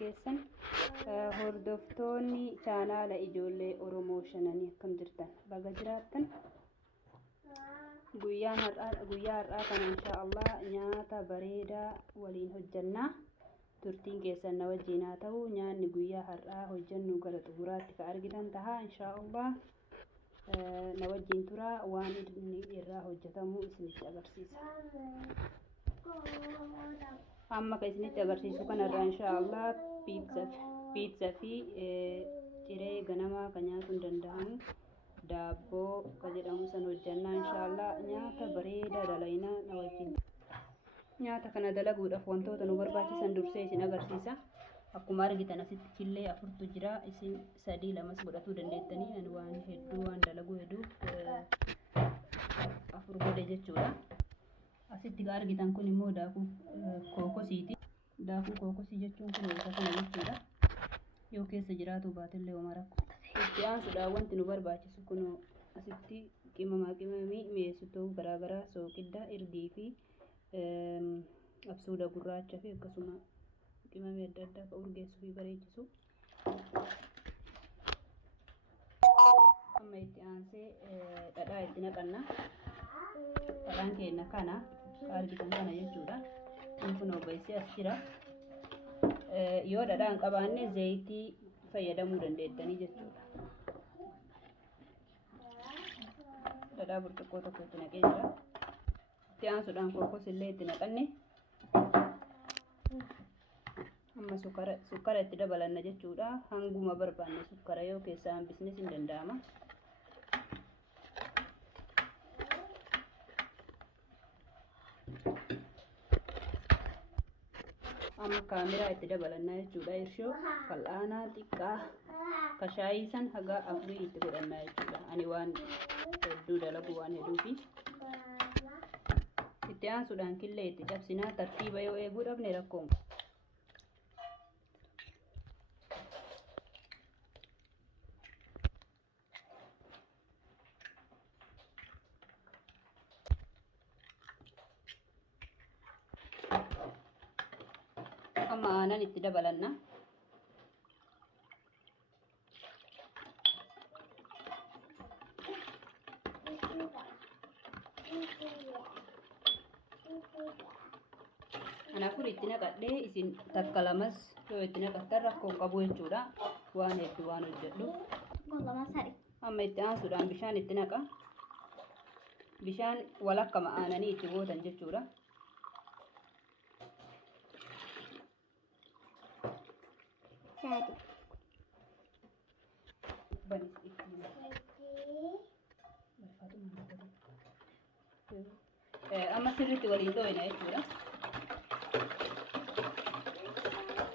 keessan hordoftoonni chaanaala ijoollee Oromoo shananii akkam jirtan baga jiraattan. Guyyaa har'aa kana inshaallah nyaata bareedaa waliin hojjannaa. Turtiin keessan na wajjin haa ta'u. Nyaanni guyyaa har'aa hojjannu gara xumuraatti ka argitan taha inshaallah. Na wajjin turaa waan inni irraa hojjetamu isinitti agarsiisa. Amma ka isinitti agarsiisu kanarraa inshaallah piizza fi ciree ganamaa kan nyaatuun danda'amu daabboo ka jedhamu san hojjannaa inshaallah. Nyaata bareedaa dalaynaa na wajjin. Nyaata kana dalaguudhaaf wantoota nu barbaachisan dursee isin agarsiisa. Akkuma argitan asitti killee 4tu jira. Isin 2 godhatuu dandeettanii. Ani waan hedduu waan dalaguu hedduu 4 godhe jechuudha. Asitti ka argitan kun immoo daakuu kookosiiti. Daakuu kookosii jechuun kun isa kana jechuudha. Yoo keessa jiraatu baatellee homaa rakko. Itti aansuudhaan wanti nu barbaachisu kun asitti qimamii mi'eessituu garaagaraa soogidda irdii fi absuuda gurraacha fi akkasuma qimamii adda addaa ka urgeessuu fi bareechisu. Amma itti aansee dhadhaa itti naqanna. Dhadhaan keenya kana ka argitan kana jechuudha. Kun ogeessee as jira. Yoo dhadhaa hin qabaanne zayitii fayyadamuu dandeettanii jechuudha. Dhadhaa burcuqqoo tokko itti naqee jira. Itti aansuudhaan kookos illee itti naqanne. Amma sukkara itti dabalanna jechuudha. Hanguma barbaanne sukkara yoo keessaa hambisnes hin danda'ama. Amma kaameraa itti dabalannaa jechuudha. Irshoo fal'aanaa xiqqaa ka shaayii san haga 4 itti godhannaa jechuudha. Ani waan hedduu dalagu waan hedduufi. Itti aansuudhaan killee itti cabsinaa. Tartiiba yoo eeguu dhabne rakkoon. Amma aanan itti dabalanna. Kanaafuu itti naqadhee isin takka lamas yoo itti naqattan rakkoo qabu jechuudha. Waan hedduu waan hojjedhu. Amma itti aansuudhaan bishaan itti naqa. Bishaan walakkama aananii itti gootan jechuudha. Amma sirriitti waliin dho'ina jechuudha.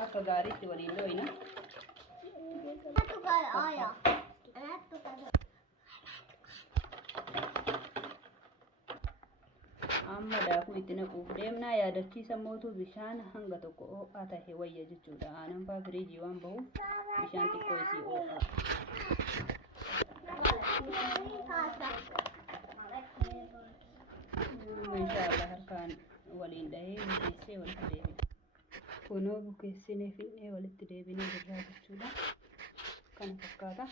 Akka gaariitti waliin dho'ina. Amma daakuu itti naquuf deemnaa. Yaadachiisa mootuu bishaan hanga tokko ho'aa ta'e wayya jechuudha. Aanan faa firiijii waan bahuuf bishaan xiqqoo isii ho'aa. Inshaallah harkaan waliin dhahee bukeessee walitti deebina. Kunoo bukeessinee fidnee walitti deebinee jirraa jechuudha. Kana fakkaata.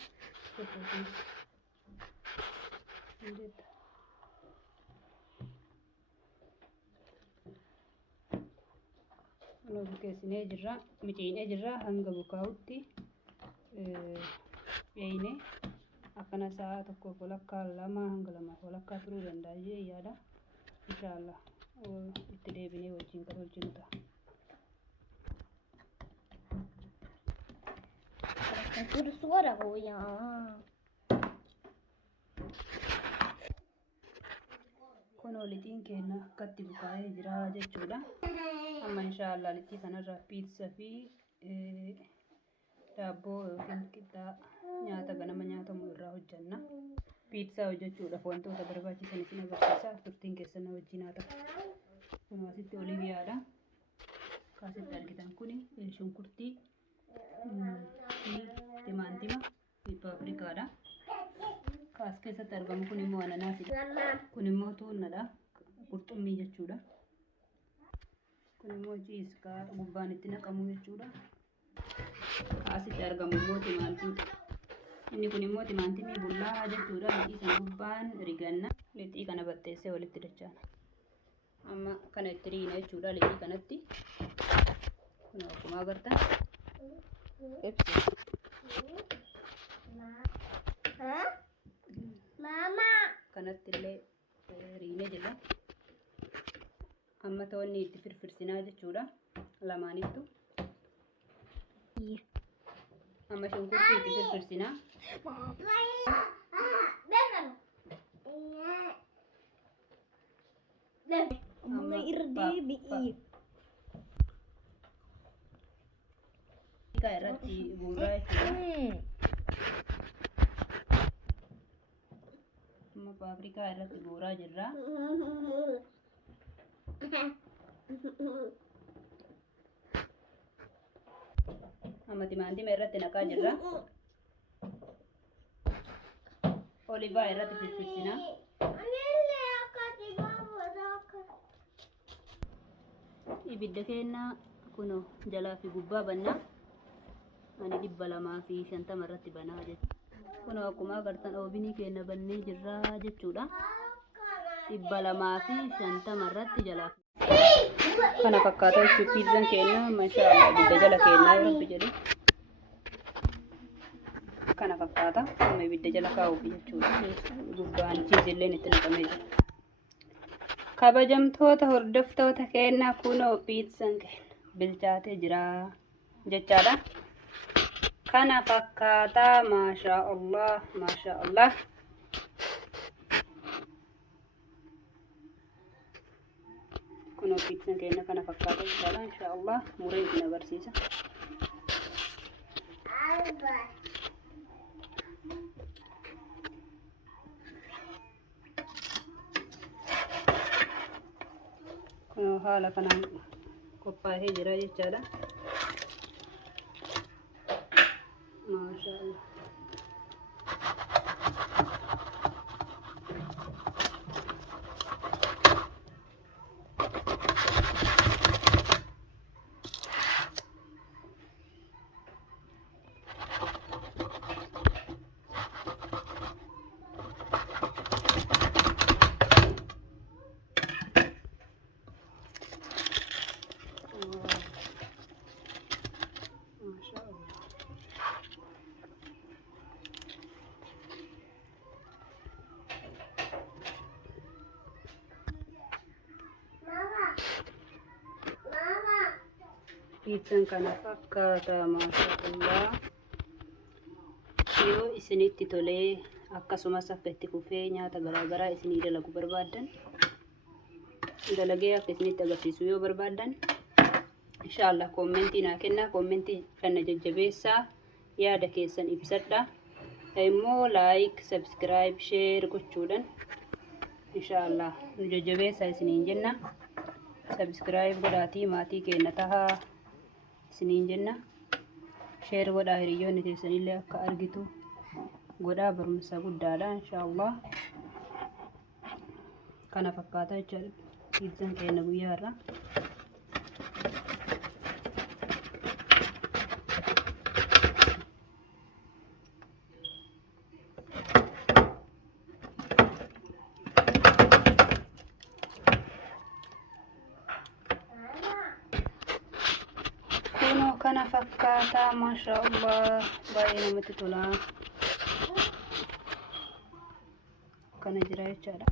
Kunoo bukeessinee jirra. Miciinee jirra hanga bukaa'utti eeyne akkana sa'a tokkoof walakkaa 2 hanga 2 walakkaa turuu danda'a jee yaada. Inshaallah itti deebinee wajjin kan hojjennu ta'a. Kunoo lixiin keenya akkatti bukaa'ee jira jechuudha. Amma inshaallah lixii kanarraa piizza fi daabboo yookiin qixxaa nyaata ganama nyaatamu irraa hojjanna. Piizza hojjechuudhaaf wantoota barbaachisan isin agarsiisa. Turtiin keessan na wajjin haa ta'u. Kunoo asitti oliiviyaadha. Kaasitti argitan kuni shunkurtii fi timaatima fi paprikaadha. Kaas keessatti argamu kun immoo ananaasidha. Kun immoo tuunnadha. Qurxummii jechuudha. Kun immoo ciiska gubbaan itti naqamu jechuudha. asitti argamu immoo timaatimii. Inni kun immoo timaatimii bullaa jechuudha. Lixii sana gubbaan riganna. Lixii kana batteessee walitti dachaana. Amma kana itti riina jechuudha lixii kanatti. Kun akkuma agartan. Mama. Kanatti illee riinee jira. Amma toonni itti firfirsinaa jechuudha. Lamaanittu. Amma shunkurtii itti firfirsinaa. Amma irratti guuraa jechuudha. Amma paapirikaa irratti guuraa jirra. Amma timaatima irratti naqaa jirra. Olivaa irratti firfirsinaa. Ibidda keenna kuno jalaa fi gubbaa bannaa. Ani 250 irratti banaa jechuudha. Kuno akkuma agartan oobinii keenya bannee jirra jechuudha. 250 irratti jalaa. Kana fakkaata pizzaan keenya mashallah ibidda jala keenya rabbi jedhu. Kana fakkaata amma ibidda jala kaa'uuf jechuudha. Gubbaan chiizilleen itti naqamee jira. Kabajamtoota hordoftoota keenya kunoo pizzaan keenya bilchaatee jira jechaadha. Kana fakkaata mashallah mashallah. Kunoo pizzaan keenya kana fakkaata jechaadha. Inshallah muree isin agarsiisa. Kunoo haala kanaan qophaa'ee jira jechaadha. Mashallah. Pizzaan kana fakkaata mashallah. Yoo isinitti tolee akkasumas akka itti fufee nyaata garaagaraa isinii dalagu barbaadan dalagee akka isinitti agarsiisu yoo barbaadan inshallah koomentii naa kennaa. Koomentii kana jajjabeessaa yaada keessan ibsadha. Immoo like, subscribe, share gochuudhaan inshallah nu jajjabeessaa isiniin jenna. Subscribe godhaatii maatii keenya tahaa isiniin jenna. Share godhaa hiriyoonni keessanillee akka argitu godhaa. Barumsa guddaadha inshallah. Kana fakkaata jechuudha pizzaan keenya guyyaa irraa. Kana fakkaata mashallah baay'ee namatti tola. Kana jira jechaadha.